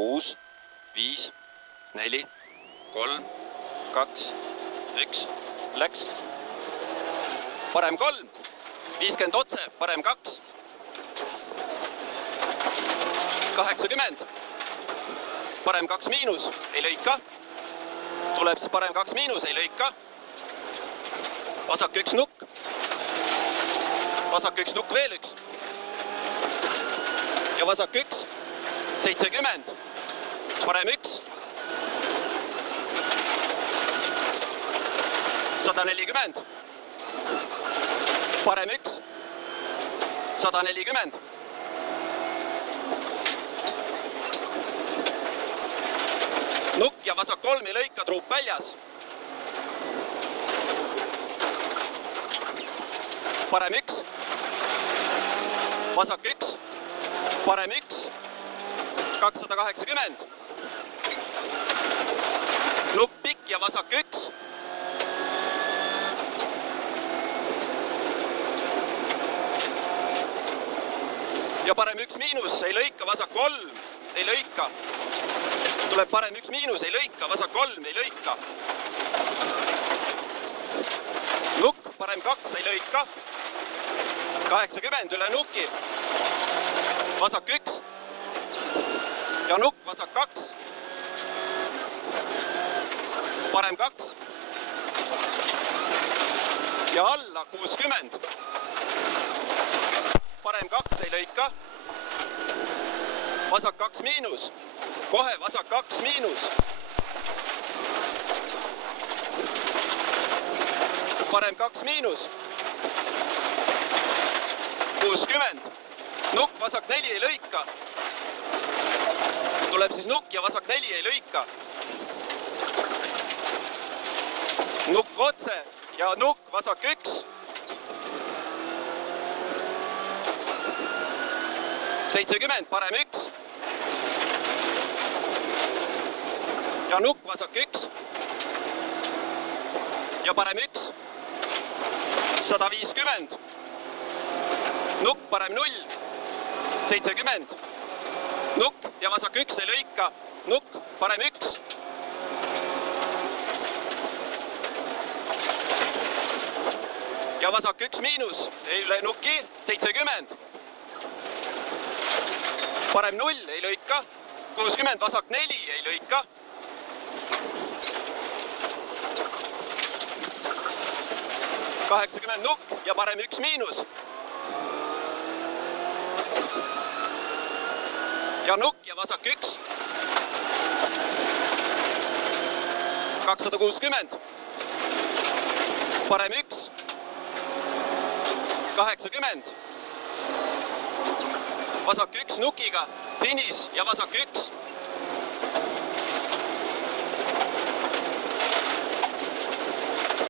6, 5, 4, 3, 2, 1, läks. Parem 3, 50 otse, parem 2, 80, parem 2 miinus, ei lõika. Tuleb siis parem 2 miinus, ei lõika. Vasak 1 nukk. Vasak 1 nukk, veel 1. Ja vasak 1, 70, parem 1. 140, parem 1, 140. Nukk ja vasak 3 ei lõika, truup väljas. Parem 1, vasak 1, parem 1, 280. Nukk pikk ja vasak 1. Ja parem 1 miinus, ei lõika, vasak 3, ei lõika. Tuleb parem 1 miinus, ei lõika, vasak 3, ei lõika. Nukk, parem 2, ei lõika. 80 üle nuki. Vasak 1. Ja nukk, vasak 2. Parem 2. Ja alla 60. Parem 2, ei lõika. Vasak 2 miinus. Kohe vasak 2 miinus. Parem 2 miinus. 60. Nukk, vasak 4 ei lõika. Tuleb siis nukk ja vasak 4 ei lõika. Nukk otse ja nukk, vasak 1. 70, parem 1. Ja nukk, vasak 1. Ja parem 1. 150. Nukk, parem 0. 70. Nukk ja vasak 1 ei lõika. Nukk, parem 1. Ja vasak 1 miinus, ei üle nuki. 70. Parem 0, ei lõika. 60, vasak 4, ei lõika. $80 nukk ja parem 1 miinus. Ja nukk ja vasak 1. 260. Parem 1. 80. Vasak 1 nukiga, finiš ja vasak 1.